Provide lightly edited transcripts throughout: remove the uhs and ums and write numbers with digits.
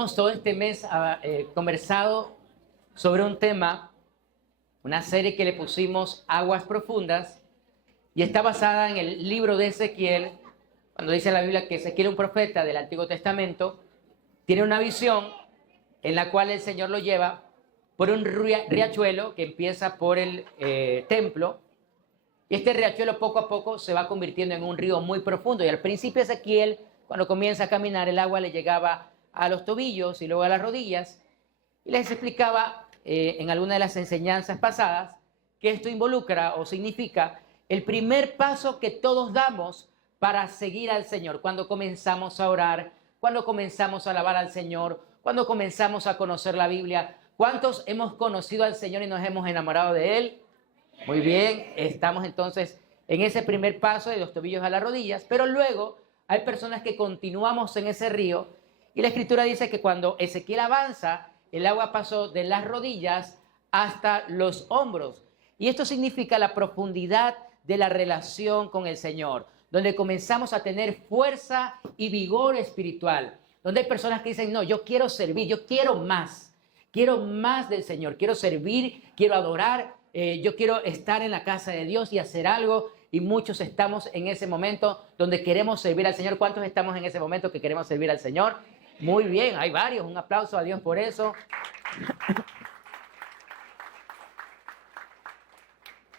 Hemos todo este mes conversado sobre un tema, una serie que le pusimos Aguas Profundas, y está basada en el libro de Ezequiel, cuando dice la Biblia que Ezequiel, un profeta del Antiguo Testamento, tiene una visión en la cual el Señor lo lleva por un riachuelo que empieza por el templo, y este riachuelo poco a poco se va convirtiendo en un río muy profundo, y al principio Ezequiel, cuando comienza a caminar, el agua le llegaba a los tobillos y luego a las rodillas, y les explicaba en alguna de las enseñanzas pasadas que esto involucra o significa el primer paso que todos damos para seguir al Señor, cuando comenzamos a orar, cuando comenzamos a alabar al Señor, cuando comenzamos a conocer la Biblia. ¿Cuántos hemos conocido al Señor y nos hemos enamorado de Él? Muy bien, estamos entonces en ese primer paso de los tobillos a las rodillas, pero luego hay personas que continuamos en ese río. Y la Escritura dice que cuando Ezequiel avanza, el agua pasó de las rodillas hasta los hombros. Y esto significa la profundidad de la relación con el Señor, donde comenzamos a tener fuerza y vigor espiritual. Donde hay personas que dicen, no, yo quiero servir, yo quiero más del Señor, quiero servir, quiero adorar, yo quiero estar en la casa de Dios y hacer algo. Y muchos estamos en ese momento donde queremos servir al Señor. ¿Cuántos estamos en ese momento que queremos servir al Señor? Muy bien, hay varios, un aplauso a Dios por eso.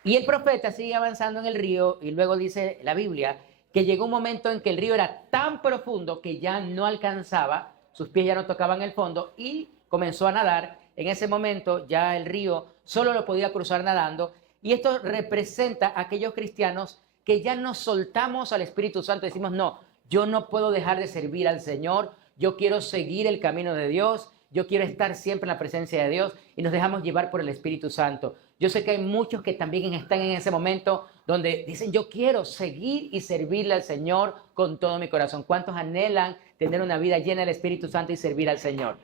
Y el profeta sigue avanzando en el río y luego dice la Biblia que llegó un momento en que el río era tan profundo que ya no alcanzaba, sus pies ya no tocaban el fondo y comenzó a nadar. En ese momento ya el río solo lo podía cruzar nadando, y esto representa a aquellos cristianos que ya nos soltamos al Espíritu Santo. Decimos, no, yo no puedo dejar de servir al Señor, yo quiero seguir el camino de Dios, yo quiero estar siempre en la presencia de Dios, y nos dejamos llevar por el Espíritu Santo. Yo sé que hay muchos que también están en ese momento donde dicen, yo quiero seguir y servirle al Señor con todo mi corazón. ¿Cuántos anhelan tener una vida llena del Espíritu Santo y servir al Señor?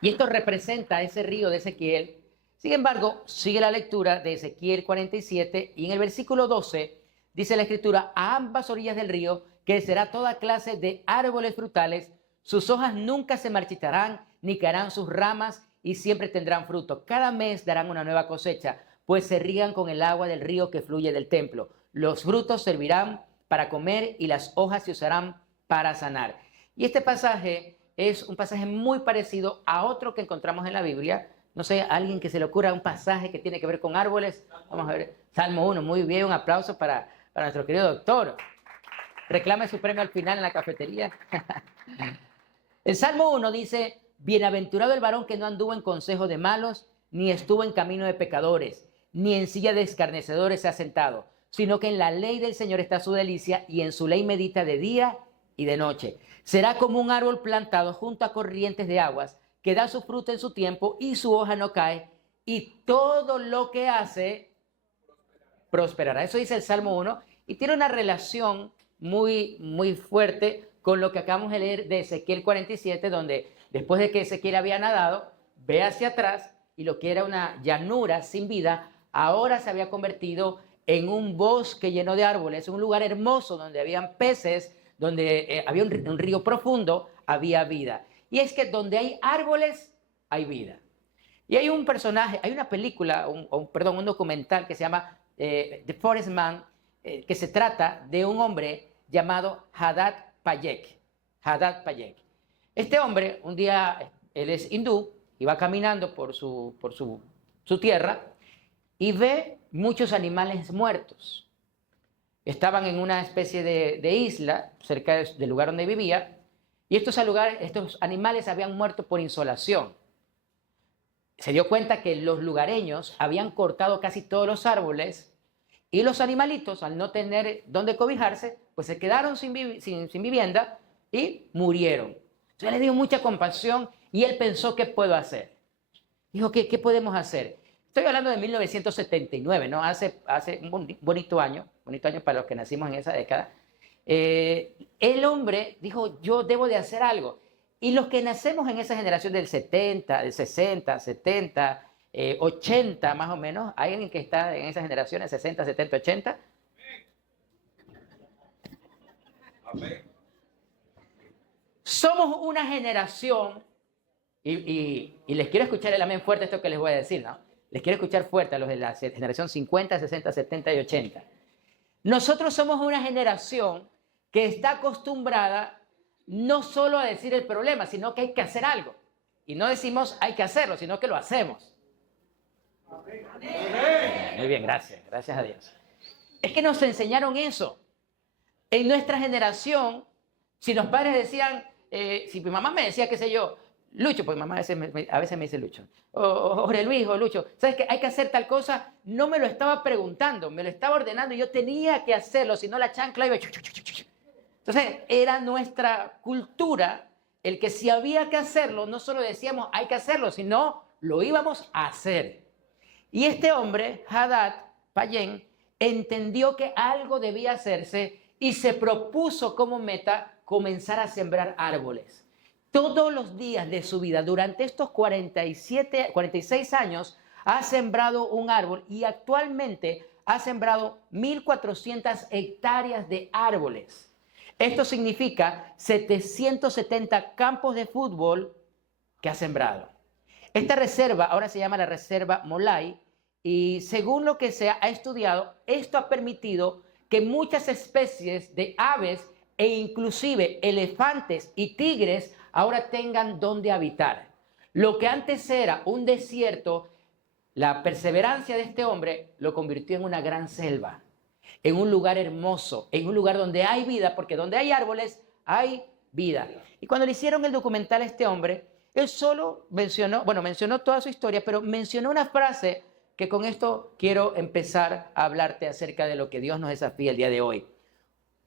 Y esto representa ese río de Ezequiel. Sin embargo, sigue la lectura de Ezequiel 47 y en el versículo 12 dice la Escritura, a ambas orillas del río crecerá toda clase de árboles frutales, sus hojas nunca se marchitarán, ni caerán sus ramas, y siempre tendrán fruto. Cada mes darán una nueva cosecha, pues se riegan con el agua del río que fluye del templo. Los frutos servirán para comer y las hojas se usarán para sanar. Y este pasaje es un pasaje muy parecido a otro que encontramos en la Biblia. No sé, alguien que se le ocurra un pasaje que tiene que ver con árboles. Vamos a ver, Salmo 1, muy bien, un aplauso para nuestro querido doctor. Reclame su premio al final en la cafetería. El Salmo 1 dice, bienaventurado el varón que no anduvo en consejo de malos, ni estuvo en camino de pecadores, ni en silla de escarnecedores se ha sentado, sino que en la ley del Señor está su delicia, y en su ley medita de día y de noche. Será como un árbol plantado junto a corrientes de aguas, que da su fruto en su tiempo, y su hoja no cae, y todo lo que hace prosperará. Eso dice el Salmo 1, y tiene una relación muy, muy fuerte con lo que acabamos de leer de Ezequiel 47, donde después de que Ezequiel había nadado, ve hacia atrás y lo que era una llanura sin vida, ahora se había convertido en un bosque lleno de árboles, un lugar hermoso donde habían peces, donde había un río profundo, había vida. Y es que donde hay árboles, hay vida. Y hay un personaje, hay una película, un documental que se llama The Forest Man, que se trata de un hombre llamado Haddad Payek. Haddad Payek. Este hombre, un día, él es hindú, y va caminando por su tierra y ve muchos animales muertos. Estaban en una especie de isla cerca del lugar donde vivía, y estos animales habían muerto por insolación. Se dio cuenta que los lugareños habían cortado casi todos los árboles, y los animalitos, al no tener dónde cobijarse, pues se quedaron sin vivienda y murieron. Entonces le dio mucha compasión y él pensó, ¿qué puedo hacer? Dijo, ¿qué podemos hacer? Estoy hablando de 1979, ¿no? Hace un bonito año para los que nacimos en esa década. El hombre dijo, yo debo de hacer algo. Y los que nacemos en esa generación del 70, del 60, 70, 80 más o menos, ¿hay alguien que está en esas generaciones, 60, 70, 80? Somos una generación, y les quiero escuchar el amén fuerte esto que les voy a decir, ¿no? Les quiero escuchar fuerte a los de la generación 50, 60, 70 y 80. Nosotros somos una generación que está acostumbrada no solo a decir el problema, sino que hay que hacer algo. Y no decimos hay que hacerlo, sino que lo hacemos. Muy bien, gracias. Gracias a Dios. Es que nos enseñaron eso. En nuestra generación, si los padres decían, si mi mamá me decía, qué sé yo, Lucho, pues mi mamá a veces me dice Lucho, o Jorge Luis o Lucho, ¿sabes qué? Hay que hacer tal cosa. No me lo estaba preguntando, me lo estaba ordenando y yo tenía que hacerlo, si no la chancla iba... Entonces, era nuestra cultura el que si había que hacerlo, no solo decíamos hay que hacerlo, sino lo íbamos a hacer. Y este hombre, Hadad Payén, entendió que algo debía hacerse y se propuso como meta comenzar a sembrar árboles. Todos los días de su vida, durante estos 46 años, ha sembrado un árbol y actualmente ha sembrado 1.400 hectáreas de árboles. Esto significa 770 campos de fútbol que ha sembrado. Esta reserva ahora se llama la Reserva Molay y según lo que se ha estudiado, esto ha permitido que muchas especies de aves e inclusive elefantes y tigres ahora tengan donde habitar. Lo que antes era un desierto, la perseverancia de este hombre lo convirtió en una gran selva, en un lugar hermoso, en un lugar donde hay vida, porque donde hay árboles hay vida. Y cuando le hicieron el documental a este hombre, él solo mencionó toda su historia, pero mencionó una frase que con esto quiero empezar a hablarte acerca de lo que Dios nos desafía el día de hoy.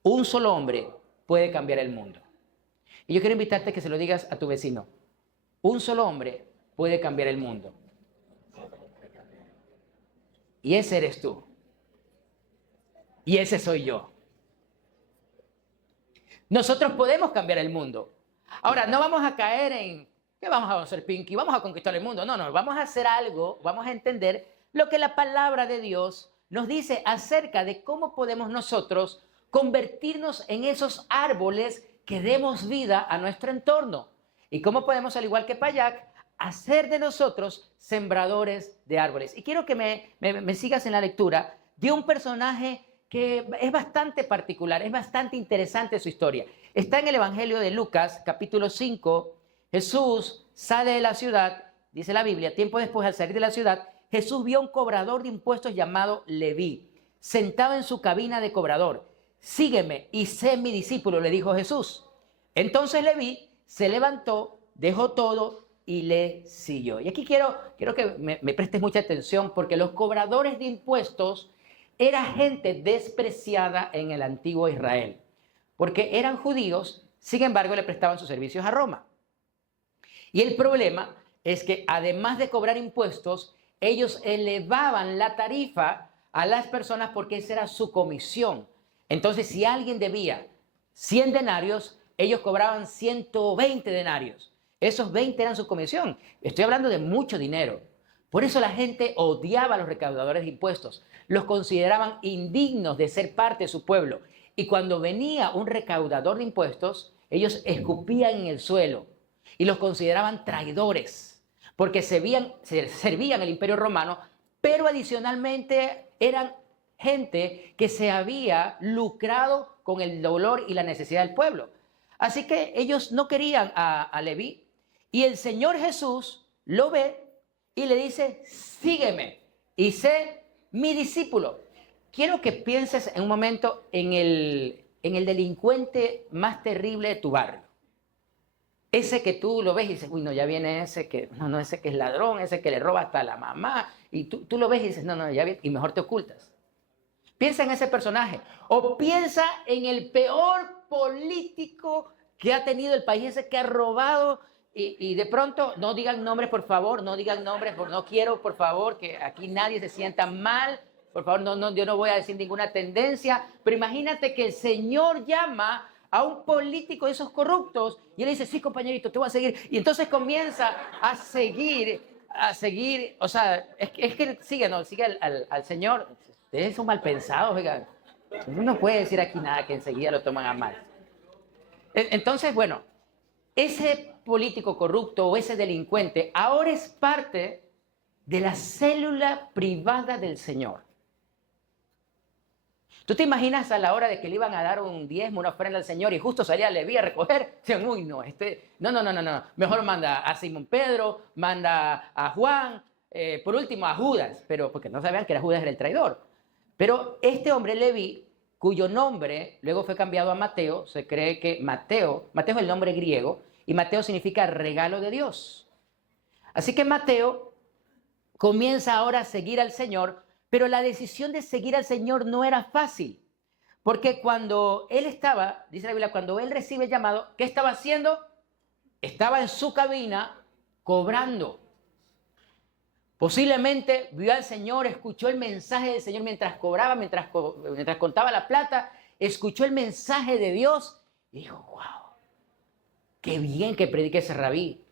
Un solo hombre puede cambiar el mundo. Y yo quiero invitarte a que se lo digas a tu vecino. Un solo hombre puede cambiar el mundo. Y ese eres tú. Y ese soy yo. Nosotros podemos cambiar el mundo. Ahora, no vamos a caer en, ¿qué vamos a hacer, Pinky? Vamos a conquistar el mundo. No, vamos a hacer algo, vamos a entender lo que la palabra de Dios nos dice acerca de cómo podemos nosotros convertirnos en esos árboles que demos vida a nuestro entorno. Y cómo podemos, al igual que Payac, hacer de nosotros sembradores de árboles. Y quiero que me sigas en la lectura de un personaje que es bastante particular, es bastante interesante su historia. Está en el Evangelio de Lucas, capítulo 5. Jesús sale de la ciudad, dice la Biblia, tiempo después al salir de la ciudad, Jesús vio a un cobrador de impuestos llamado Leví, sentado en su cabina de cobrador. Sígueme y sé mi discípulo, le dijo Jesús. Entonces Leví se levantó, dejó todo y le siguió. Y aquí quiero que me prestes mucha atención porque los cobradores de impuestos era gente despreciada en el antiguo Israel, porque eran judíos, sin embargo le prestaban sus servicios a Roma. Y el problema es que además de cobrar impuestos, ellos elevaban la tarifa a las personas porque esa era su comisión. Entonces, si alguien debía 100 denarios, ellos cobraban 120 denarios. Esos 20 eran su comisión. Estoy hablando de mucho dinero. Por eso la gente odiaba a los recaudadores de impuestos. Los consideraban indignos de ser parte de su pueblo. Y cuando venía un recaudador de impuestos, ellos escupían en el suelo y los consideraban traidores, porque servían el Imperio Romano, pero adicionalmente eran gente que se había lucrado con el dolor y la necesidad del pueblo. Así que ellos no querían a Leví. Y el Señor Jesús lo ve y le dice, sígueme y sé mi discípulo. Quiero que pienses en un momento en el delincuente más terrible de tu barrio. Ese que tú lo ves y dices, uy, no, ya viene ese que, no, ese que es ladrón, ese que le roba hasta a la mamá. Y tú lo ves y dices, no, ya viene, y mejor te ocultas. Piensa en ese personaje. O piensa en el peor político que ha tenido el país, ese que ha robado. Y de pronto, no digan nombres, por favor, no digan nombres, no quiero, por favor, que aquí nadie se sienta mal. Por favor, yo no voy a decir ninguna tendencia, pero imagínate que el Señor llama a un político de esos corruptos y él dice, sí, compañerito, te voy a seguir. Y entonces comienza a seguir, o sea, es que sigue al Señor. Ustedes son mal pensados, oigan. Uno no puede decir aquí nada que enseguida lo toman a mal. Entonces, bueno, ese político corrupto o ese delincuente ahora es parte de la célula privada del Señor. ¿Tú te imaginas a la hora de que le iban a dar un diezmo, una ofrenda al Señor y justo salía Leví a recoger? Decían, uy, no, no. Mejor manda a Simón Pedro, manda a Juan, por último a Judas, pero porque no sabían que era Judas era el traidor. Pero este hombre Leví, cuyo nombre luego fue cambiado a Mateo, se cree que Mateo es el nombre griego, y Mateo significa regalo de Dios. Así que Mateo comienza ahora a seguir al Señor, pero la decisión de seguir al Señor no era fácil, porque cuando él estaba, dice la Biblia, cuando él recibe el llamado, ¿qué estaba haciendo? Estaba en su cabina cobrando. Posiblemente vio al Señor, escuchó el mensaje del Señor mientras cobraba, mientras contaba la plata, escuchó el mensaje de Dios y dijo, wow, qué bien que predica ese rabí,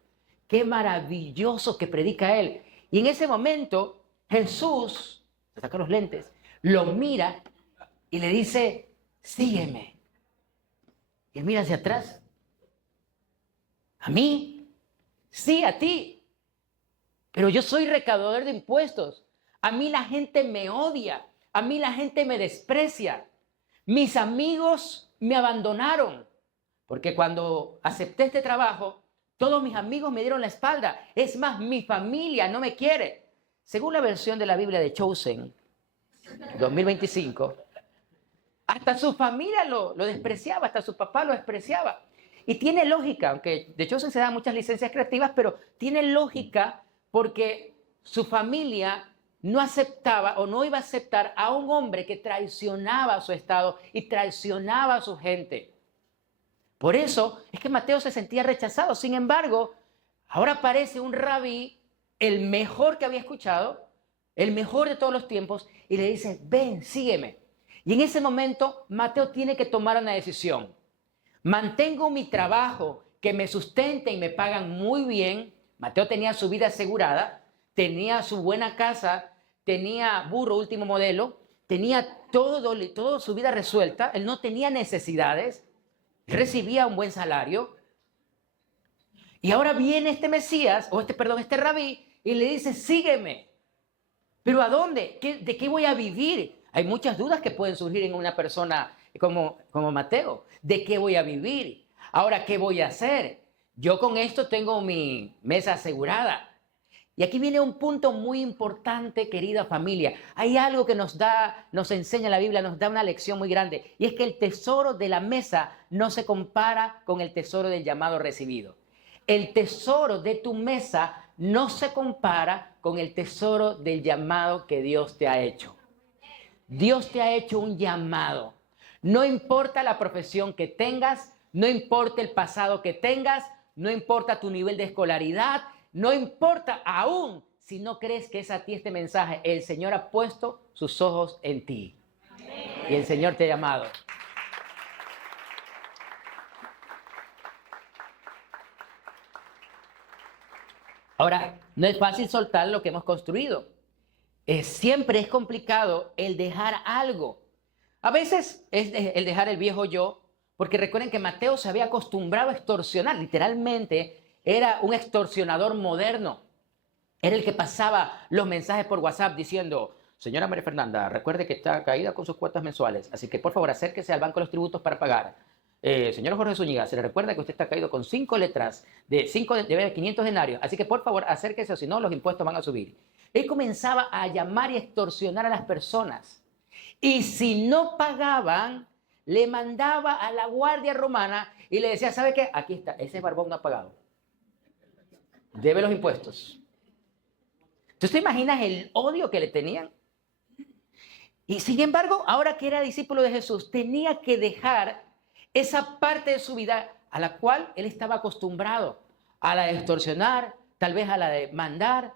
qué maravilloso que predica él. Y en ese momento Jesús se saca los lentes, lo mira y le dice, sígueme. Y él mira hacia atrás. ¿A mí? Sí, a ti. Pero yo soy recaudador de impuestos. A mí la gente me odia. A mí la gente me desprecia. Mis amigos me abandonaron. Porque cuando acepté este trabajo, todos mis amigos me dieron la espalda. Es más, mi familia no me quiere. Según la versión de la Biblia de Chosen, 2025, hasta su familia lo despreciaba, hasta su papá lo despreciaba. Y tiene lógica, aunque de Chosen se dan muchas licencias creativas, pero tiene lógica porque su familia no aceptaba o no iba a aceptar a un hombre que traicionaba a su estado y traicionaba a su gente. Por eso es que Mateo se sentía rechazado. Sin embargo, ahora aparece un rabí, el mejor que había escuchado, el mejor de todos los tiempos, y le dice, ven, sígueme. Y en ese momento, Mateo tiene que tomar una decisión. Mantengo mi trabajo que me sustenta y me pagan muy bien. Mateo tenía su vida asegurada, tenía su buena casa, tenía burro último modelo, tenía todo su vida resuelta, él no tenía necesidades, recibía un buen salario. Y ahora viene este Mesías, este rabí, y le dice, sígueme. ¿Pero a dónde? ¿De qué voy a vivir? Hay muchas dudas que pueden surgir en una persona como Mateo. ¿De qué voy a vivir? Ahora, ¿qué voy a hacer? Yo con esto tengo mi mesa asegurada. Y aquí viene un punto muy importante, querida familia. Hay algo que nos enseña la Biblia, nos da una lección muy grande. Y es que el tesoro de la mesa no se compara con el tesoro del llamado recibido. El tesoro de tu mesa no se compara con el tesoro del llamado que Dios te ha hecho. Dios te ha hecho un llamado. No importa la profesión que tengas, no importa el pasado que tengas, no importa tu nivel de escolaridad, no importa aún si no crees que es a ti este mensaje. El Señor ha puesto sus ojos en ti. Amén. Y el Señor te ha llamado. Ahora, no es fácil soltar lo que hemos construido. Siempre es complicado el dejar algo. A veces es el dejar el viejo yo, porque recuerden que Mateo se había acostumbrado a extorsionar. Literalmente era un extorsionador moderno. Era el que pasaba los mensajes por WhatsApp diciendo, señora María Fernanda, recuerde que está caída con sus cuotas mensuales, así que por favor acérquese al Banco de los Tributos para pagar. Señor Jorge Zúñiga, se le recuerda que usted está caído con 5 letras de 500 denarios, así que por favor acérquese o si no los impuestos van a subir. Él comenzaba a llamar y extorsionar a las personas. Y si no pagaban, le mandaba a la guardia romana y le decía, ¿sabe qué? Aquí está, ese barbón no ha pagado. Debe los impuestos. ¿Tú te imaginas el odio que le tenían? Y sin embargo, ahora que era discípulo de Jesús, tenía que dejar esa parte de su vida a la cual él estaba acostumbrado, a la de extorsionar, tal vez a la de mandar.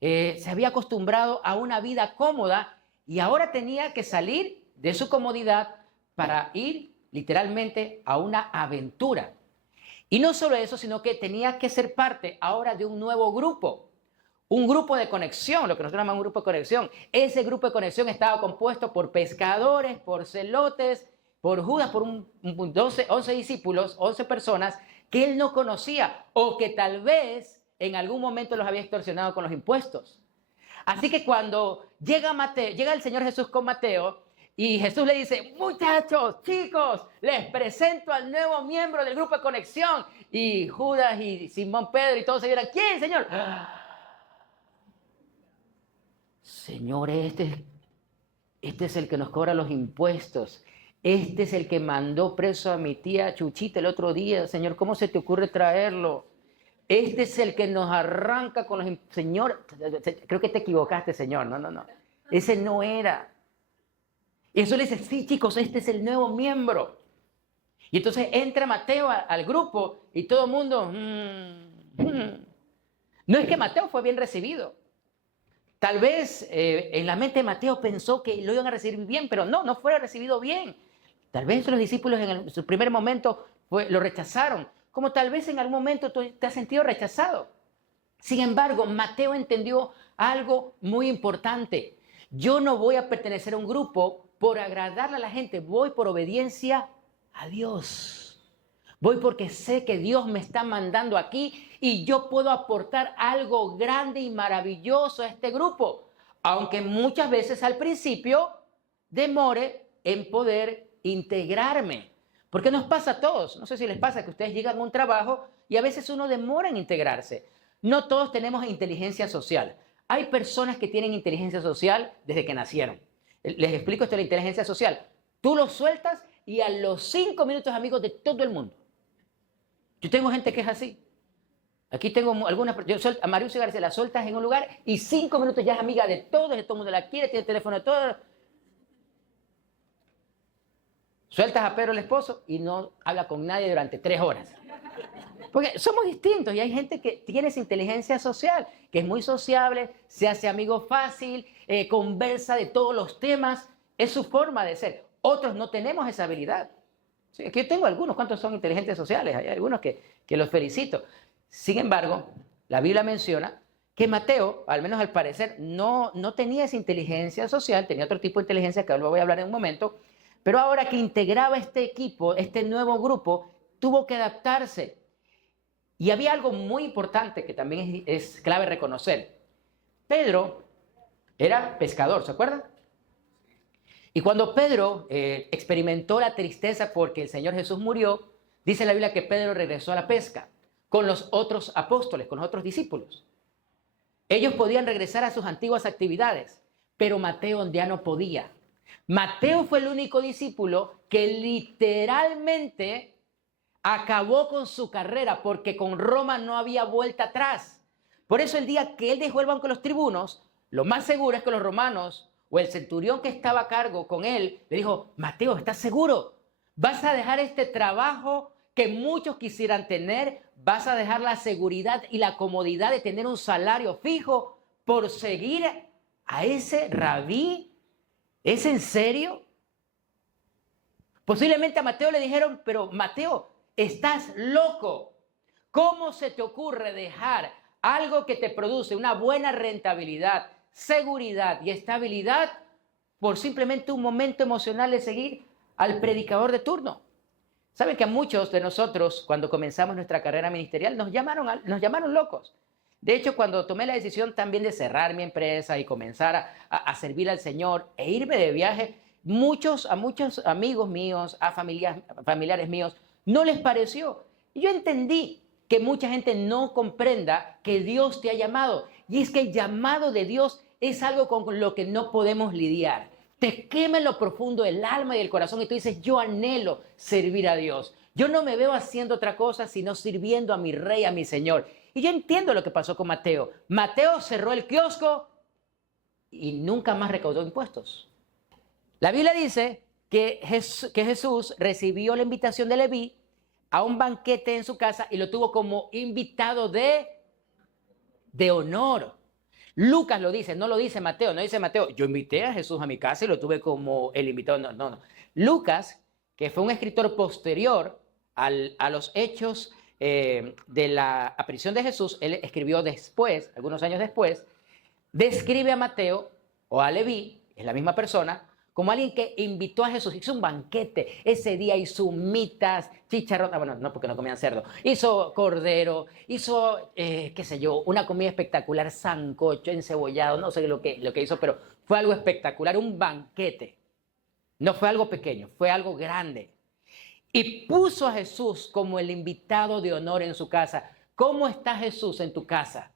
Se había acostumbrado a una vida cómoda y ahora tenía que salir de su comodidad para ir literalmente a una aventura. Y no solo eso, sino que tenía que ser parte ahora de un nuevo grupo. Un grupo de conexión, lo que nosotros llamamos un grupo de conexión. Ese grupo de conexión estaba compuesto por pescadores, por celotes, por Judas, por 11 discípulos, 11 personas que él no conocía o que tal vez en algún momento los había extorsionado con los impuestos. Así que cuando llega el Señor Jesús con Mateo y Jesús le dice, muchachos, chicos, les presento al nuevo miembro del grupo de conexión. Y Judas y Simón Pedro y todos se dirán, ¿quién, Señor? Señor, este es el que nos cobra los impuestos. Este es el que mandó preso a mi tía Chuchita el otro día. Señor, ¿cómo se te ocurre traerlo? Este es el que nos arranca con los... Señor, creo que te equivocaste, Señor. No. Ese no era. Y eso le dice, sí, chicos, este es el nuevo miembro. Y entonces entra Mateo al grupo y todo el mundo... No es que Mateo fue bien recibido. Tal vez en la mente de Mateo pensó que lo iban a recibir bien, pero no fue recibido bien. Tal vez los discípulos en su primer momento lo rechazaron, como tal vez en algún momento tú te has sentido rechazado. Sin embargo, Mateo entendió algo muy importante. Yo no voy a pertenecer a un grupo por agradarle a la gente, voy por obediencia a Dios. Voy porque sé que Dios me está mandando aquí y yo puedo aportar algo grande y maravilloso a este grupo, aunque muchas veces al principio demore en poder integrarme. Porque nos pasa a todos. No sé si les pasa que ustedes llegan a un trabajo y a veces uno demora en integrarse. No todos tenemos inteligencia social. Hay personas que tienen inteligencia social desde que nacieron. Les explico esto de la inteligencia social. Tú lo sueltas y a los 5 minutos amigos de todo el mundo. Yo tengo gente que es así. Aquí tengo algunas, a Mariusi García la sueltas en un lugar y 5 minutos ya es amiga de todo el mundo la quiere, tiene el teléfono de todos. Sueltas a Pedro el esposo y no habla con nadie durante 3 horas. Porque somos distintos y hay gente que tiene esa inteligencia social, que es muy sociable, se hace amigo fácil, conversa de todos los temas, es su forma de ser. Otros no tenemos esa habilidad. Sí, aquí yo tengo algunos, ¿cuántos son inteligentes sociales? Hay algunos que los felicito. Sin embargo, la Biblia menciona que Mateo, al menos al parecer, no tenía esa inteligencia social, tenía otro tipo de inteligencia que ahora voy a hablar en un momento, pero ahora que integraba este equipo, este nuevo grupo, tuvo que adaptarse. Y había algo muy importante que también es clave reconocer. Pedro era pescador, ¿se acuerdan? Y cuando Pedro experimentó la tristeza porque el Señor Jesús murió, dice la Biblia que Pedro regresó a la pesca con los otros apóstoles, con los otros discípulos. Ellos podían regresar a sus antiguas actividades, pero Mateo ya no podía. Mateo fue el único discípulo que literalmente acabó con su carrera porque con Roma no había vuelta atrás. Por eso el día que él dejó el banco de los tribunos, lo más seguro es que los romanos o el centurión que estaba a cargo con él le dijo, Mateo, ¿estás seguro? ¿Vas a dejar este trabajo que muchos quisieran tener? ¿Vas a dejar la seguridad y la comodidad de tener un salario fijo por seguir a ese rabí? ¿Es en serio? Posiblemente a Mateo le dijeron, pero Mateo, estás loco. ¿Cómo se te ocurre dejar algo que te produce una buena rentabilidad, seguridad y estabilidad por simplemente un momento emocional de seguir al predicador de turno? ¿Saben que a muchos de nosotros, cuando comenzamos nuestra carrera ministerial, nos llamaron locos? De hecho, cuando tomé la decisión también de cerrar mi empresa y comenzar a servir al Señor e irme de viaje, a muchos amigos míos, a familiares míos, no les pareció. Y yo entendí que mucha gente no comprenda que Dios te ha llamado. Y es que el llamado de Dios es algo con lo que no podemos lidiar. Te quema en lo profundo del alma y del corazón y tú dices, yo anhelo servir a Dios. Yo no me veo haciendo otra cosa sino sirviendo a mi Rey, a mi Señor. Y yo entiendo lo que pasó con Mateo. Mateo cerró el kiosco y nunca más recaudó impuestos. La Biblia dice que Jesús recibió la invitación de Leví a un banquete en su casa y lo tuvo como invitado de honor. Lucas lo dice, no lo dice Mateo, no dice Mateo, yo invité a Jesús a mi casa y lo tuve como el invitado, no. Lucas, que fue un escritor posterior a los hechos de la aparición de Jesús, él escribió después, algunos años después, describe a Mateo o a Leví, es la misma persona, como alguien que invitó a Jesús, hizo un banquete. Ese día hizo humitas, chicharrón, bueno, no porque no comían cerdo, hizo cordero, hizo, qué sé yo, una comida espectacular, sancocho, encebollado, no sé lo que hizo, pero fue algo espectacular, un banquete. No fue algo pequeño, fue algo grande. Y puso a Jesús como el invitado de honor en su casa. ¿Cómo está Jesús en tu casa?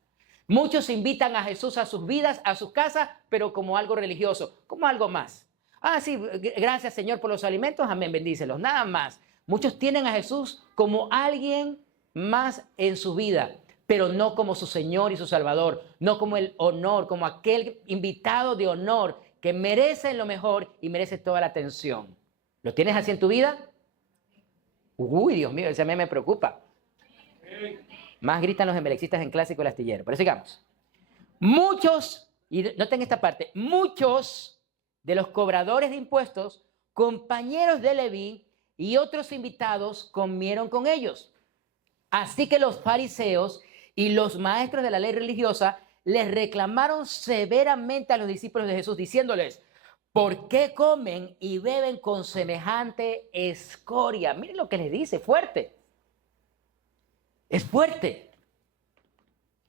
Muchos invitan a Jesús a sus vidas, a sus casas, pero como algo religioso, como algo más. Ah, sí, gracias Señor por los alimentos, amén, bendícelos, nada más. Muchos tienen a Jesús como alguien más en su vida, pero no como su Señor y su Salvador, no como el honor, como aquel invitado de honor que merece lo mejor y merece toda la atención. ¿Lo tienes así en tu vida? Uy, Dios mío, ese a mí me preocupa. Más gritan los embelecistas en Clásico el Astillero. Pero sigamos. Muchos, y noten esta parte, muchos de los cobradores de impuestos, compañeros de Leví y otros invitados comieron con ellos. Así que los fariseos y los maestros de la ley religiosa les reclamaron severamente a los discípulos de Jesús, diciéndoles: ¿por qué comen y beben con semejante escoria? Miren lo que les dice, fuerte. Es fuerte.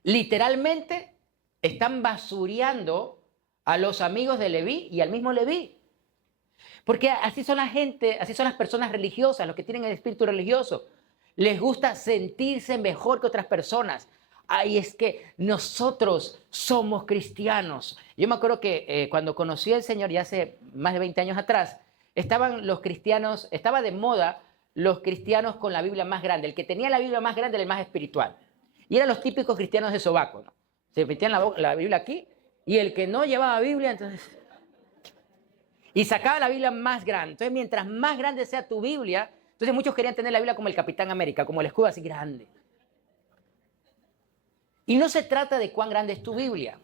Literalmente están basureando a los amigos de Leví y al mismo Leví. Porque así son la gente, así son las personas religiosas, los que tienen el espíritu religioso. Les gusta sentirse mejor que otras personas. Ay, es que nosotros somos cristianos. Yo me acuerdo que cuando conocí al Señor, ya hace más de 20 años atrás, estaban los cristianos, estaba de moda los cristianos con la Biblia más grande. El que tenía la Biblia más grande era el más espiritual. Y eran los típicos cristianos de sobaco, ¿no? Se metían la Biblia aquí, y el que no llevaba Biblia, entonces... Y sacaba la Biblia más grande. Entonces, mientras más grande sea tu Biblia, entonces muchos querían tener la Biblia como el Capitán América, como el escudo así grande. Y no se trata de cuán grande es tu Biblia,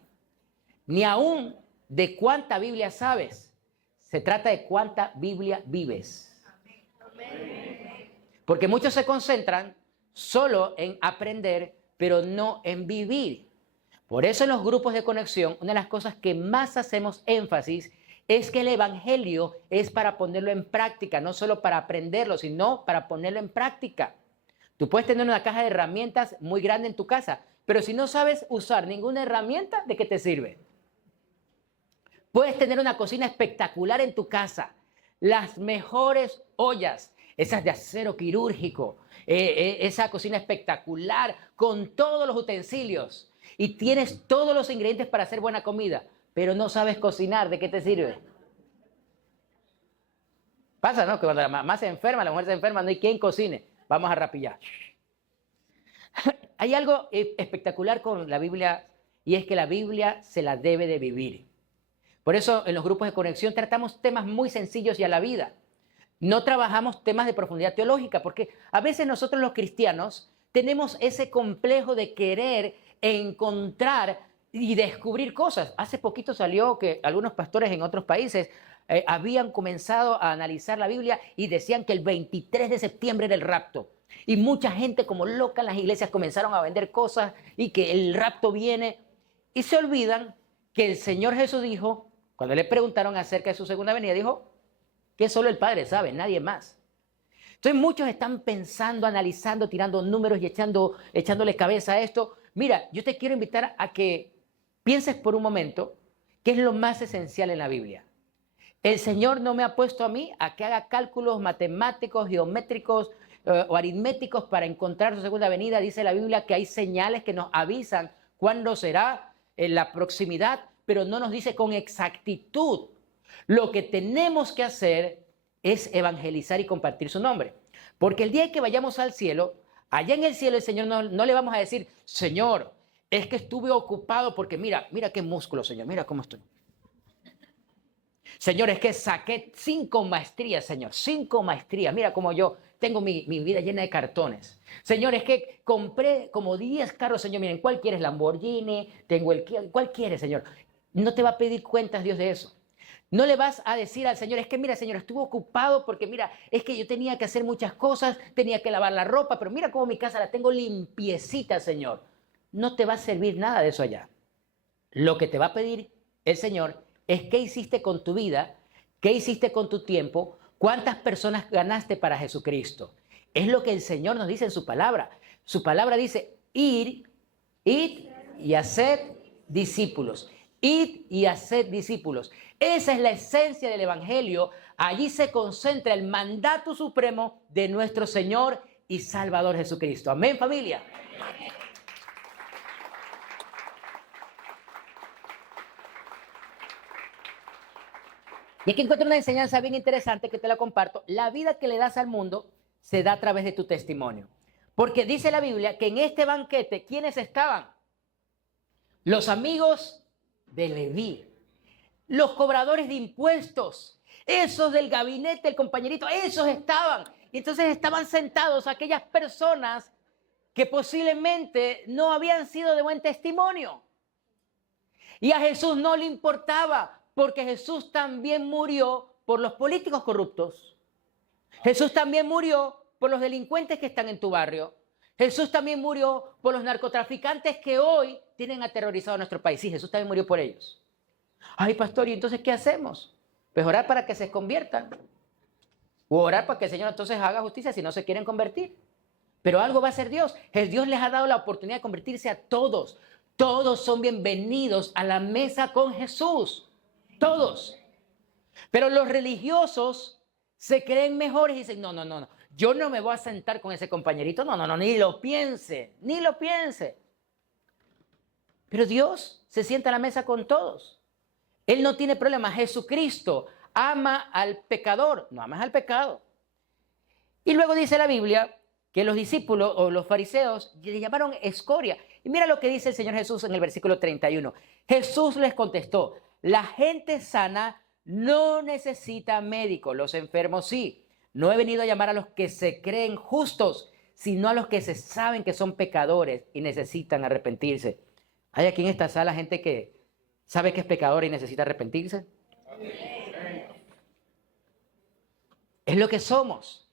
ni aún de cuánta Biblia sabes. Se trata de cuánta Biblia vives. Porque muchos se concentran solo en aprender, pero no en vivir. Por eso en los grupos de conexión, una de las cosas que más hacemos énfasis es que el evangelio es para ponerlo en práctica, no solo para aprenderlo, sino para ponerlo en práctica. Tú puedes tener una caja de herramientas muy grande en tu casa, pero si no sabes usar ninguna herramienta, ¿de qué te sirve? Puedes tener una cocina espectacular en tu casa, las mejores ollas, esas de acero quirúrgico, esa cocina espectacular con todos los utensilios, y tienes todos los ingredientes para hacer buena comida, pero no sabes cocinar, ¿de qué te sirve? Pasa, ¿no? Que cuando la mamá se enferma, la mujer se enferma, no hay quien cocine. Vamos a rapillar. Hay algo espectacular con la Biblia, y es que la Biblia se la debe de vivir. Por eso en los grupos de conexión tratamos temas muy sencillos y a la vida. No trabajamos temas de profundidad teológica, porque a veces nosotros los cristianos tenemos ese complejo de querer encontrar y descubrir cosas. Hace poquito salió que algunos pastores en otros países habían comenzado a analizar la Biblia y decían que el 23 de septiembre era el rapto. Y mucha gente como loca en las iglesias comenzaron a vender cosas y que el rapto viene. Y se olvidan que el Señor Jesús dijo, cuando le preguntaron acerca de su segunda venida, dijo que solo el Padre sabe, nadie más. Entonces muchos están pensando, analizando, tirando números y echándole cabeza a esto. Mira, yo te quiero invitar a que pienses por un momento qué es lo más esencial en la Biblia. El Señor no me ha puesto a mí a que haga cálculos matemáticos, geométricos o aritméticos para encontrar su segunda venida. Dice la Biblia que hay señales que nos avisan cuándo será la proximidad, pero no nos dice con exactitud. Lo que tenemos que hacer es evangelizar y compartir su nombre. Porque el día que vayamos al cielo, allá en el cielo el Señor no le vamos a decir, Señor, es que estuve ocupado porque mira qué músculo, Señor, mira cómo estoy. Señor, es que saqué 5 maestrías, Señor, 5 maestrías. Mira cómo yo tengo mi vida llena de cartones. Señor, es que compré como 10 carros, Señor. Miren, ¿cuál quieres? Lamborghini, tengo ¿cuál quieres, Señor? No te va a pedir cuentas Dios de eso. No le vas a decir al Señor, es que mira, Señor, estuve ocupado porque mira, es que yo tenía que hacer muchas cosas, tenía que lavar la ropa, pero mira cómo mi casa la tengo limpiecita, Señor. No te va a servir nada de eso allá. Lo que te va a pedir el Señor es qué hiciste con tu vida ¿Qué hiciste con tu tiempo? ¿Cuántas personas ganaste para Jesucristo? Es lo que el Señor nos dice en su palabra. Su palabra dice, id y haced discípulos. Id y haced discípulos. Esa es la esencia del Evangelio. Allí se concentra el mandato supremo de nuestro Señor y Salvador Jesucristo. Amén, familia. Y aquí encuentro una enseñanza bien interesante que te la comparto. La vida que le das al mundo se da a través de tu testimonio. Porque dice la Biblia que en este banquete, ¿quiénes estaban? Los amigos de Leví, los cobradores de impuestos, esos del gabinete, el compañerito, esos estaban. Y entonces estaban sentados aquellas personas que posiblemente no habían sido de buen testimonio. Y a Jesús no le importaba, porque Jesús también murió por los políticos corruptos. Jesús también murió por los delincuentes que están en tu barrio. Jesús también murió por los narcotraficantes que hoy tienen aterrorizado a nuestro país. Sí, Jesús también murió por ellos. Ay, pastor, ¿y entonces qué hacemos? Pues orar para que se conviertan. O orar para que el Señor entonces haga justicia si no se quieren convertir. Pero algo va a hacer Dios. Dios les ha dado la oportunidad de convertirse a todos. Todos son bienvenidos a la mesa con Jesús. Todos. Pero los religiosos se creen mejores y dicen, no. Yo no me voy a sentar con ese compañerito. No, ni lo piense. Ni lo piense. Pero Dios se sienta a la mesa con todos. Él no tiene problema. Jesucristo ama al pecador. No amas al pecado. Y luego dice la Biblia que los discípulos o los fariseos le llamaron escoria. Y mira lo que dice el Señor Jesús en el versículo 31. Jesús les contestó, la gente sana no necesita médico, los enfermos sí. No he venido a llamar a los que se creen justos, sino a los que se saben que son pecadores y necesitan arrepentirse. ¿Hay aquí en esta sala gente que sabe que es pecadora y necesita arrepentirse? Es lo que somos.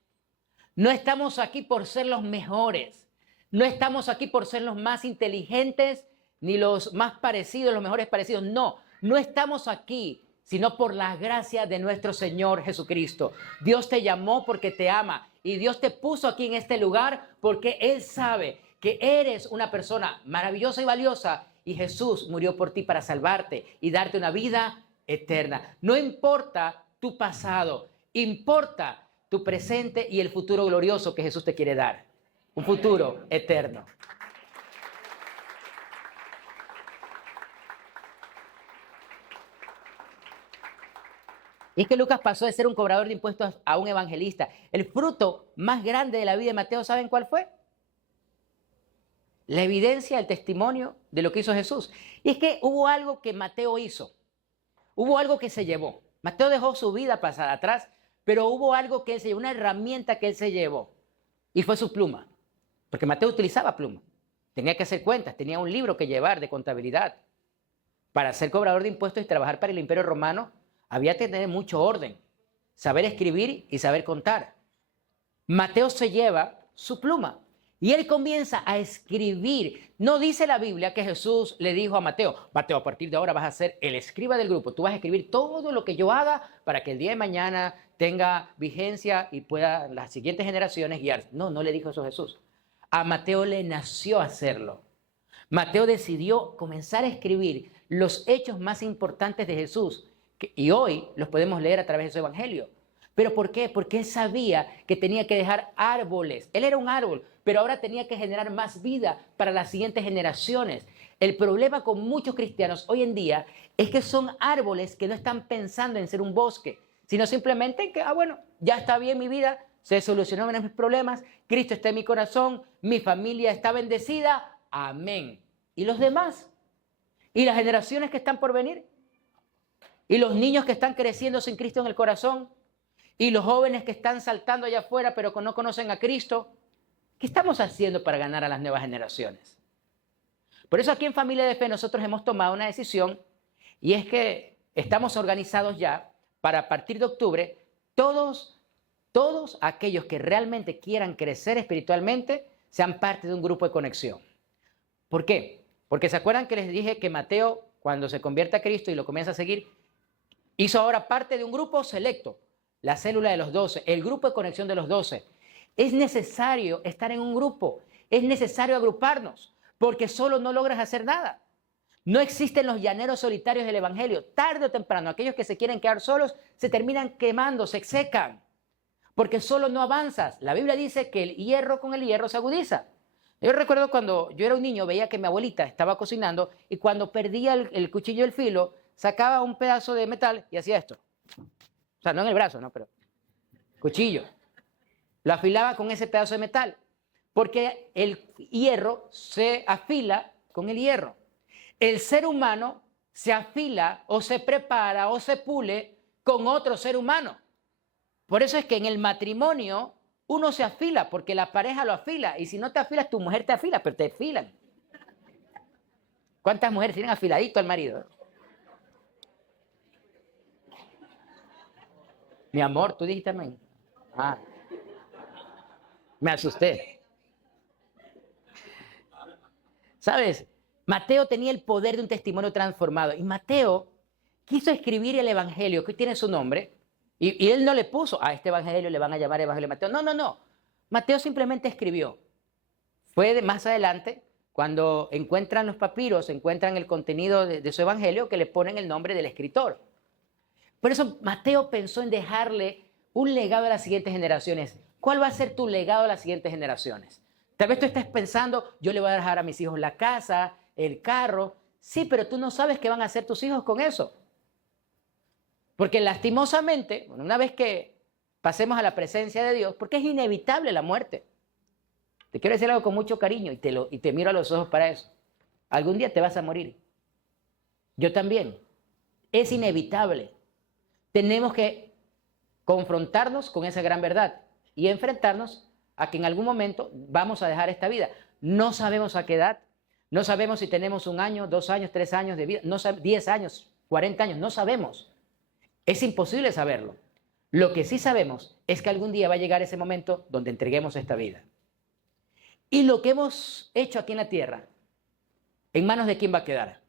No estamos aquí por ser los mejores. No estamos aquí por ser los más inteligentes, ni los más parecidos, los mejores parecidos. No estamos aquí, sino por la gracia de nuestro Señor Jesucristo. Dios te llamó porque te ama y Dios te puso aquí en este lugar porque Él sabe que eres una persona maravillosa y valiosa y Jesús murió por ti para salvarte y darte una vida eterna. No importa tu pasado, importa tu presente y el futuro glorioso que Jesús te quiere dar. Un futuro eterno. Y es que Lucas pasó de ser un cobrador de impuestos a un evangelista. El fruto más grande de la vida de Mateo, ¿saben cuál fue? La evidencia, el testimonio de lo que hizo Jesús. Y es que hubo algo que Mateo hizo. Hubo algo que se llevó. Mateo dejó su vida pasada atrás, pero hubo algo que él se llevó, una herramienta que él se llevó. Y fue su pluma. Porque Mateo utilizaba pluma. Tenía que hacer cuentas, tenía un libro que llevar de contabilidad. Para ser cobrador de impuestos y trabajar para el Imperio Romano, había que tener mucho orden, saber escribir y saber contar. Mateo se lleva su pluma y él comienza a escribir. No dice la Biblia que Jesús le dijo a Mateo, Mateo, a partir de ahora vas a ser el escriba del grupo. Tú vas a escribir todo lo que yo haga para que el día de mañana tenga vigencia y pueda las siguientes generaciones guiar. No le dijo eso a Jesús. A Mateo le nació hacerlo. Mateo decidió comenzar a escribir los hechos más importantes de Jesús. Y hoy los podemos leer a través de su evangelio. ¿Pero por qué? Porque él sabía que tenía que dejar árboles. Él era un árbol, pero ahora tenía que generar más vida para las siguientes generaciones. El problema con muchos cristianos hoy en día es que son árboles que no están pensando en ser un bosque, sino simplemente en que, ya está bien mi vida, se solucionaron mis problemas, Cristo está en mi corazón, mi familia está bendecida, amén. ¿Y los demás? ¿Y las generaciones que están por venir? ¿Y los niños que están creciendo sin Cristo en el corazón? ¿Y los jóvenes que están saltando allá afuera pero que no conocen a Cristo? ¿Qué estamos haciendo para ganar a las nuevas generaciones? Por eso aquí en Familia de Fe nosotros hemos tomado una decisión y es que estamos organizados ya para a partir de octubre todos aquellos que realmente quieran crecer espiritualmente sean parte de un grupo de conexión. ¿Por qué? Porque ¿se acuerdan que les dije que Mateo, cuando se convierte a Cristo y lo comienza a seguir, Hizo ahora parte de un grupo selecto, la célula de los 12, el grupo de conexión de los 12. Es necesario estar en un grupo, es necesario agruparnos, porque solo no logras hacer nada. No existen los llaneros solitarios del Evangelio. Tarde o temprano, aquellos que se quieren quedar solos se terminan quemando, se secan, porque solo no avanzas. La Biblia dice que el hierro con el hierro se agudiza. Yo recuerdo cuando yo era un niño, veía que mi abuelita estaba cocinando y cuando perdía el cuchillo del filo, sacaba un pedazo de metal y hacía esto. O sea, no en el brazo, no, pero cuchillo. Lo afilaba con ese pedazo de metal, porque el hierro se afila con el hierro. El ser humano se afila o se prepara o se pule con otro ser humano. Por eso es que en el matrimonio uno se afila, porque la pareja lo afila. Y si no te afilas, tu mujer te afila, pero te afilan. ¿Cuántas mujeres tienen afiladito al marido? Mi amor, tú dijiste amén. Ah, me asusté. ¿Sabes? Mateo tenía el poder de un testimonio transformado. Y Mateo quiso escribir el evangelio, que tiene su nombre. Y él no le puso, a este evangelio le van a llamar evangelio de Mateo. No, no, no. Mateo simplemente escribió. Fue más adelante, cuando encuentran los papiros, encuentran el contenido de su evangelio, que le ponen el nombre del escritor. Por eso Mateo pensó en dejarle un legado a las siguientes generaciones. ¿Cuál va a ser tu legado a las siguientes generaciones? Tal vez tú estés pensando, yo le voy a dejar a mis hijos la casa, el carro. Sí, pero tú no sabes qué van a hacer tus hijos con eso. Porque lastimosamente, una vez que pasemos a la presencia de Dios, porque es inevitable la muerte. Te quiero decir algo con mucho cariño y te miro a los ojos para eso. Algún día te vas a morir. Yo también. Es inevitable. Tenemos que confrontarnos con esa gran verdad y enfrentarnos a que en algún momento vamos a dejar esta vida. No sabemos a qué edad, no sabemos si tenemos 1 año, 2 años, 3 años de vida, no 10 años, 40 años, no sabemos. Es imposible saberlo. Lo que sí sabemos es que algún día va a llegar ese momento donde entreguemos esta vida. Y lo que hemos hecho aquí en la tierra, ¿en manos de quién va a quedar?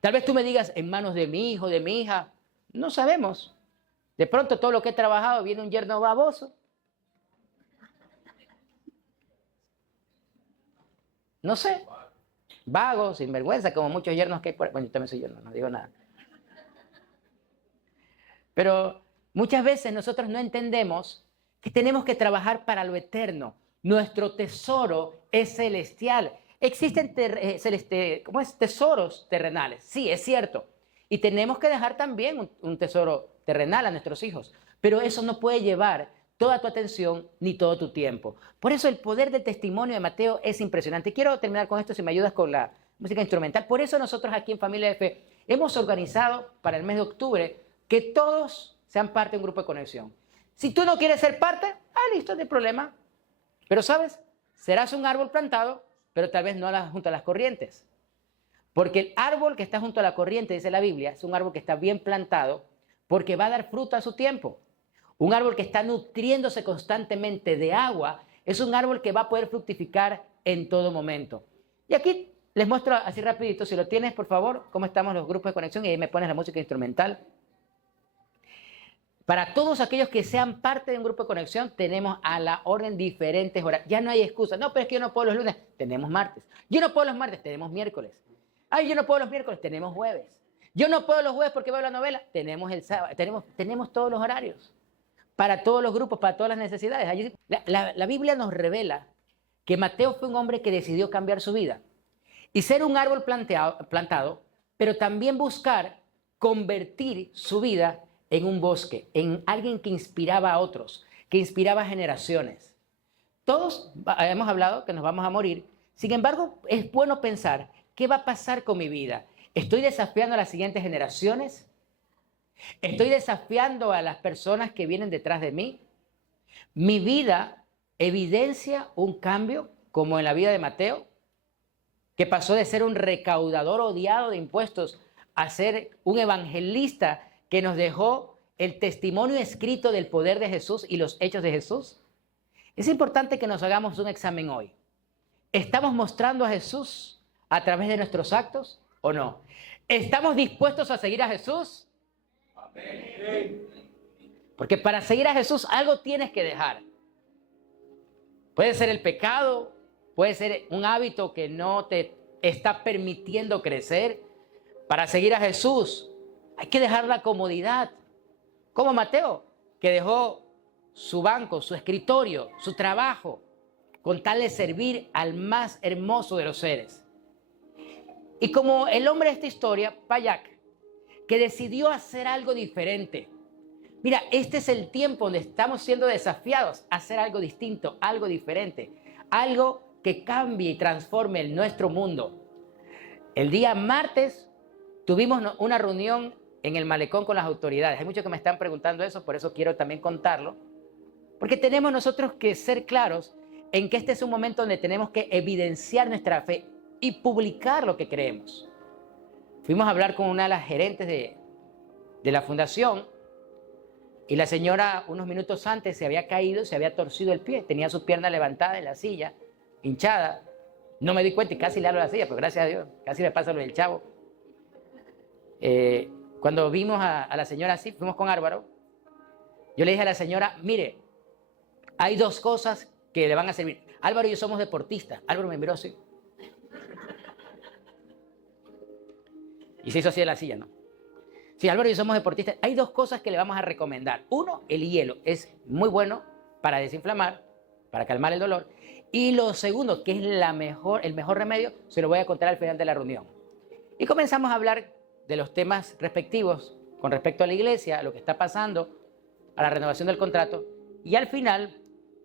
Tal vez tú me digas, en manos de mi hijo, de mi hija. No sabemos. De pronto todo lo que he trabajado viene un yerno baboso. No sé. Vago, sinvergüenza, como muchos yernos que hay por ahí. Bueno, yo también soy yerno, no digo nada. Pero muchas veces nosotros no entendemos que tenemos que trabajar para lo eterno. Nuestro tesoro es celestial. Existen tesoros terrenales, sí, es cierto. Y tenemos que dejar también un tesoro terrenal a nuestros hijos. Pero eso no puede llevar toda tu atención ni todo tu tiempo. Por eso el poder del testimonio de Mateo es impresionante. Quiero terminar con esto, si me ayudas con la música instrumental. Por eso nosotros aquí en Familia de Fe hemos organizado para el mes de octubre que todos sean parte de un grupo de conexión. Si tú no quieres ser parte, listo, no hay problema. Pero, ¿sabes? Serás un árbol plantado, pero tal vez no junto a las corrientes. Porque el árbol que está junto a la corriente, dice la Biblia, es un árbol que está bien plantado porque va a dar fruto a su tiempo. Un árbol que está nutriéndose constantemente de agua es un árbol que va a poder fructificar en todo momento. Y aquí les muestro así rapidito, si lo tienes, por favor, cómo estamos los grupos de conexión y ahí me pones la música instrumental. Para todos aquellos que sean parte de un grupo de conexión, tenemos a la orden diferentes horas. Ya no hay excusa. No, pero es que yo no puedo los lunes. Tenemos martes. Yo no puedo los martes. Tenemos miércoles. Ay, yo no puedo los miércoles. Tenemos jueves. Yo no puedo los jueves porque veo la novela. Tenemos el sábado. Tenemos todos los horarios. Para todos los grupos, para todas las necesidades. Allí, la Biblia nos revela que Mateo fue un hombre que decidió cambiar su vida y ser un árbol plantado, pero también buscar convertir su vida en un bosque, en alguien que inspiraba a otros, que inspiraba a generaciones. Todos hemos hablado que nos vamos a morir. Sin embargo, es bueno pensar, ¿qué va a pasar con mi vida? ¿Estoy desafiando a las siguientes generaciones? ¿Estoy desafiando a las personas que vienen detrás de mí? ¿Mi vida evidencia un cambio, como en la vida de Mateo, que pasó de ser un recaudador odiado de impuestos a ser un evangelista que nos dejó el testimonio escrito del poder de Jesús y los hechos de Jesús? Es importante que nos hagamos un examen hoy. ¿Estamos mostrando a Jesús a través de nuestros actos o no? ¿Estamos dispuestos a seguir a Jesús? Porque para seguir a Jesús algo tienes que dejar. Puede ser el pecado, puede ser un hábito que no te está permitiendo crecer. Para seguir a Jesús hay que dejar la comodidad. Como Mateo, que dejó su banco, su escritorio, su trabajo, con tal de servir al más hermoso de los seres. Y como el hombre de esta historia, Payak, que decidió hacer algo diferente. Mira, este es el tiempo donde estamos siendo desafiados a hacer algo distinto, algo diferente, algo que cambie y transforme nuestro mundo. El día martes tuvimos una reunión en el malecón con las autoridades. Hay muchos que me están preguntando eso, por eso quiero también contarlo. Porque tenemos nosotros que ser claros en que este es un momento donde tenemos que evidenciar nuestra fe y publicar lo que creemos. Fuimos a hablar con una de las gerentes de la fundación y la señora unos minutos antes se había caído, se había torcido el pie, tenía su pierna levantada en la silla, hinchada. No me di cuenta y casi le hablo a la silla, pero gracias a Dios, casi me pasa lo del chavo. Cuando vimos a la señora así, fuimos con Álvaro, yo le dije a la señora, mire, hay dos cosas que le van a servir. Álvaro y yo somos deportistas. Álvaro me miró así. Y se hizo así en la silla, ¿no? Sí, Álvaro y yo somos deportistas. Hay dos cosas que le vamos a recomendar. Uno, el hielo. Es muy bueno para desinflamar, para calmar el dolor. Y lo segundo, que es el mejor remedio, se lo voy a contar al final de la reunión. Y comenzamos a hablar de los temas respectivos con respecto a la iglesia, a lo que está pasando, a la renovación del contrato. Y al final,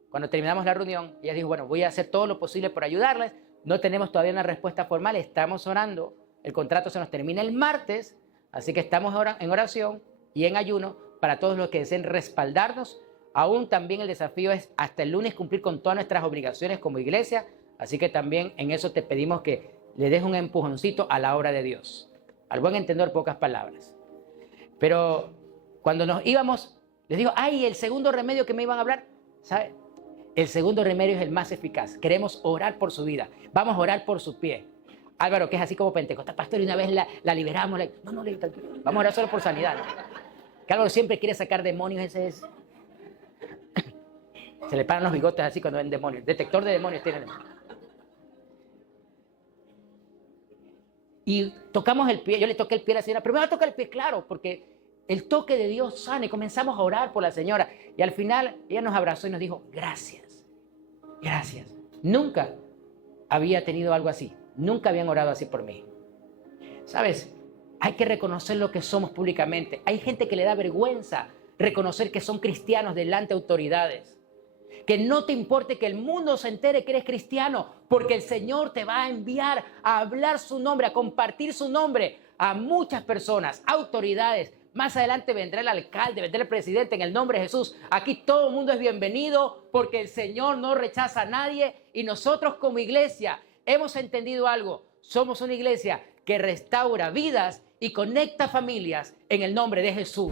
cuando terminamos la reunión, ella dijo, bueno, voy a hacer todo lo posible por ayudarles. No tenemos todavía una respuesta formal, estamos orando. El contrato se nos termina el martes, así que estamos ahora en oración y en ayuno para todos los que deseen respaldarnos. Aún también el desafío es hasta el lunes cumplir con todas nuestras obligaciones como iglesia, así que también en eso te pedimos que le des un empujoncito a la obra de Dios. Al buen entender, pocas palabras. Pero cuando nos íbamos, les digo, ay, el segundo remedio que me iban a hablar, ¿sabe? El segundo remedio es el más eficaz. Queremos orar por su vida. Vamos a orar por su pie. Álvaro, que es así como Pentecostal, pastor, y una vez la liberamos. No, vamos a orar solo por sanidad. ¿No? Que Álvaro siempre quiere sacar demonios, ese es. Se le paran los bigotes así cuando ven demonios. Detector de demonios tiene. Y tocamos el pie, yo le toqué el pie a la señora, pero me va a tocar el pie, claro, porque el toque de Dios sana y comenzamos a orar por la señora. Y al final ella nos abrazó y nos dijo, gracias, gracias. Nunca había tenido algo así, nunca habían orado así por mí. ¿Sabes? Hay que reconocer lo que somos públicamente. Hay gente que le da vergüenza reconocer que son cristianos delante de autoridades. Que no te importe que el mundo se entere que eres cristiano, porque el Señor te va a enviar a hablar su nombre, a compartir su nombre a muchas personas, autoridades. Más adelante vendrá el alcalde, vendrá el presidente en el nombre de Jesús. Aquí todo el mundo es bienvenido porque el Señor no rechaza a nadie y nosotros como iglesia hemos entendido algo. Somos una iglesia que restaura vidas y conecta familias en el nombre de Jesús.